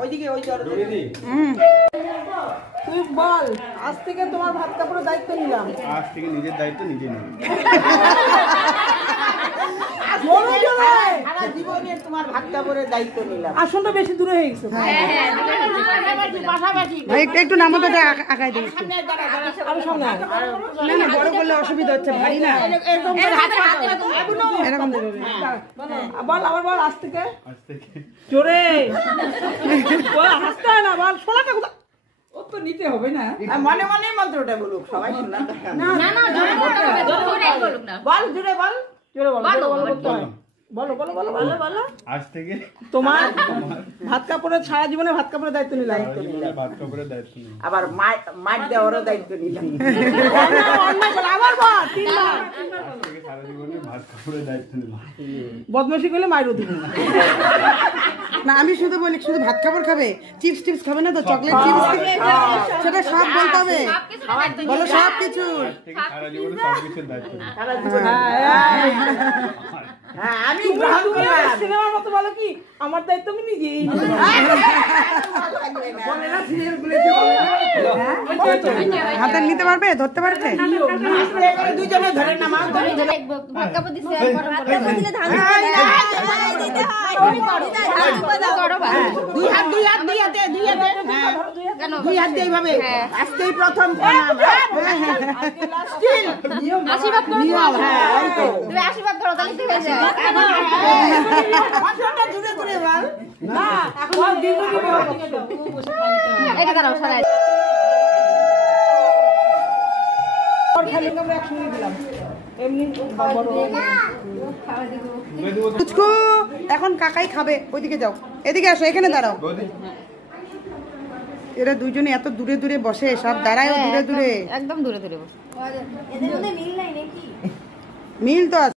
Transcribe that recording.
ওইদিকে ওই তুই বল, আজ থেকে তোমার ভাত কাপড়ের দায়িত্ব নিলাম। আজ থেকে নিজের দায়িত্ব নিজে নিলাম। সারা জীবনে তোমার ভাত কাপড়ের দায়িত্ব নিলাম। আসনটা বেশি দূরে হয়ে গেছে। একটু নামতে আগাই দিন, আরো সামনে না বড় করলে অসুবিধা হচ্ছে, ভারী না এরকম বল, আবার বল, আজ থেকে জোরে হাসতে হয় না, বল শোনাটা কোথা ও তো নিতে হবে না, মনে মনে মন্ত্রটা বলুক, সবাই শোনা বল, জোরে বল, জোরে বল, বলো বলো বলো বলো বলো। আজ থেকে তোমার ভাত কাপড়ের, সারা জীবনে ভাত কাপড়ের দায়িত্ব নিলাম। ভাত কাপড়ের দায়িত্ব নিলাম, আবার মাঠ দেওয়ারও দায়িত্ব নিলাম। আবার বল, তিনবার। সারা জীবনে ভাত কাপড়ের দায়িত্ব নিলাম। বদমাশি করলে মাইরও দিব না। আমি শুধু বলি, শুধু ভাত কাপড় খাবে, চিপস টিপস খাবে না তো, চকলেট চিপস সেটা সব বলতে হবে, বলো সব কিছু। সারা জীবনে সবকিছুর দায়িত্ব নিলাম। হ্যাঁ, আমি সিনেমার মতো বলো কি, আমার দায়িত্ব আমি নিজেই। হাতে নিতে পারবে, ধরতে পারবে, দুজনে ধরে নামাও। দুই হাত দিয়ে এইভাবে আজকেই প্রথম আশীর্বাদ করো, তাহলে ঠিক হয়ে যায়। জুড়ে জুড়ে বল, এটা দাঁড়াও সারাই এখন কাকাই খাবে, ওইদিকে যাও, এদিকে আসো, এখানে দাঁড়াও। এরা দুইজনে এত দূরে দূরে বসে, সব দাঁড়ায় দূরে দূরে, একদম দূরে দূরে বসে। মিল তো আছে।